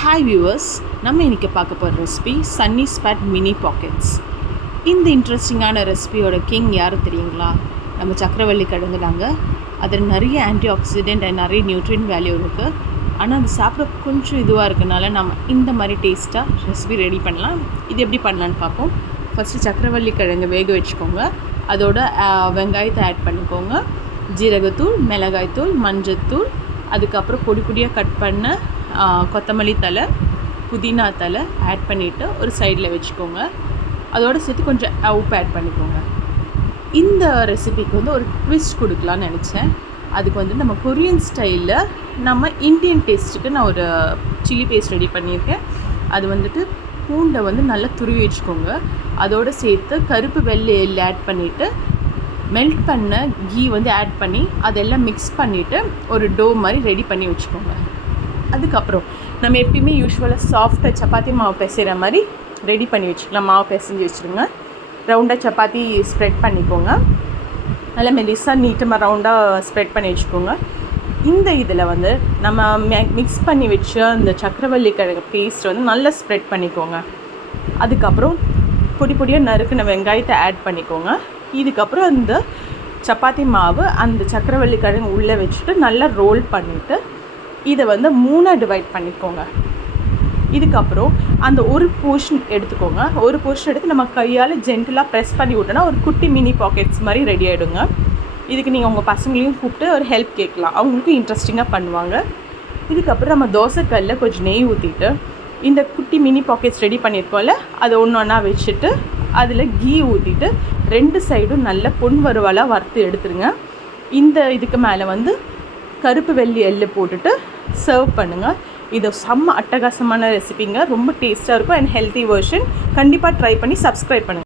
Hi viewers, நம்ம இன்றைக்கி பார்க்க போகிற recipe sunny spot mini pockets. இந்த இன்ட்ரெஸ்டிங்கான ரெசிபியோட கிங் யார் தெரியுங்களா? நம்ம சக்கரவள்ளி கிழங்கு தாங்க. அதில் நிறைய ஆன்டி ஆக்சிடென்ட் அண்ட் நிறைய நியூட்ரியன் வேல்யூ இருக்குது. ஆனால் அது சாப்பிட கொஞ்சம் இதுவாக இருக்கனால நம்ம இந்த மாதிரி டேஸ்ட்டாக ரெசிபி ரெடி பண்ணலாம். இது எப்படி பண்ணலான்னு பார்ப்போம். ஃபஸ்ட்டு சக்கரவள்ளி கிழங்கு வேக வச்சுக்கோங்க. அதோட வெங்காயத்தை ஆட் பண்ணிக்கோங்க. ஜீரகத்தூள், மிளகாய்த்தூள், மஞ்சத்தூள், அதுக்கப்புறம் பொடி பொடியாக கட் பண்ண கொத்தமல்லி தழை, புதினா தழை ஆட் பண்ணிவிட்டு ஒரு சைடில் வச்சுக்கோங்க. அதோடு சேர்த்து கொஞ்சம் உப்பு ஆட் பண்ணிக்கோங்க. இந்த ரெசிபிக்கு ஒரு ட்விஸ்ட் கொடுக்கலான்னு நினச்சேன். அதுக்கு நம்ம கொரியன் ஸ்டைலில் நம்ம இந்தியன் டேஸ்ட்டுக்கு நான் ஒரு சில்லி பேஸ்ட் ரெடி பண்ணியிருக்கேன். அது பூண்டை நல்லா துருவி வச்சுக்கோங்க. அதோடு சேர்த்து கருப்பு வெள்ளை எள்ளு ஆட் பண்ணிவிட்டு மெல்ட் பண்ண கீ ஆட் பண்ணி அதெல்லாம் மிக்ஸ் பண்ணிவிட்டு ஒரு டோ மாதிரி ரெடி பண்ணி வச்சுக்கோங்க. அதுக்கப்புறம் நம்ம எப்பயுமே யூஸ்வலாக சாஃப்டாக சப்பாத்தி மாவு பிசைகிற மாதிரி ரெடி பண்ணி வச்சுக்கலாம். மாவு பிசைஞ்சு வச்சுருங்க. ரவுண்டாக சப்பாத்தி ஸ்ப்ரெட் பண்ணிக்கோங்க. நல்லா மெலிசாக நீட்டமாக ரவுண்டாக ஸ்ப்ரெட் பண்ணி வச்சுக்கோங்க. இந்த இதில் நம்ம மிக்ஸ் பண்ணி வச்ச அந்த சக்கரவள்ளி கிழங்கு பேஸ்ட் நல்லா ஸ்ப்ரெட் பண்ணிக்கோங்க. அதுக்கப்புறம் பொடி பொடியாக நறுக்கின வெங்காயத்தை ஆட் பண்ணிக்கோங்க. இதுக்கப்புறம் அந்த சப்பாத்தி மாவு அந்த சக்கரவள்ளி கிழங்கு உள்ளே வச்சுட்டு நல்லா ரோல் பண்ணிவிட்டு இதை 3 டிவைட் பண்ணிக்கோங்க. இதுக்கப்புறம் அந்த ஒரு போர்ஷன் எடுத்துக்கோங்க. ஒரு போர்ஷன் எடுத்து நம்ம கையால் ஜென்டிலாக ப்ரெஸ் பண்ணி விட்டோன்னா ஒரு குட்டி மினி பாக்கெட்ஸ் மாதிரி ரெடி ஆகிடுங்க. இதுக்கு நீங்கள் உங்கள் பசங்களையும் கூப்பிட்டு ஒரு ஹெல்ப் கேட்கலாம். அவங்களுக்கும் இன்ட்ரெஸ்டிங்காக பண்ணுவாங்க. இதுக்கப்புறம் நம்ம தோசைக்கல்லில் கொஞ்சம் நெய் ஊற்றிட்டு இந்த குட்டி மினி பாக்கெட்ஸ் ரெடி பண்ணியிருக்கோம்ல, அதை ஒன்று ஒன்றா வச்சுட்டு அதில் கீ ஊற்றிட்டு 2 சைடும் நல்ல பொன் வறுவலாக வறுத்து எடுத்துருங்க. இந்த இதுக்கு மேலே கருப்பு வெள்ளி எள்ளு போட்டுட்டு சர்வ் பண்ணுங்கள். இது செம்ம அட்டகாசமான ரெசிபிங்க. ரொம்ப டேஸ்ட்டாக இருக்கும் அண்ட் ஹெல்த்தி வெர்ஷன். கண்டிப்பாக ட்ரை பண்ணி சப்ஸ்கிரைப் பண்ணுங்கள்.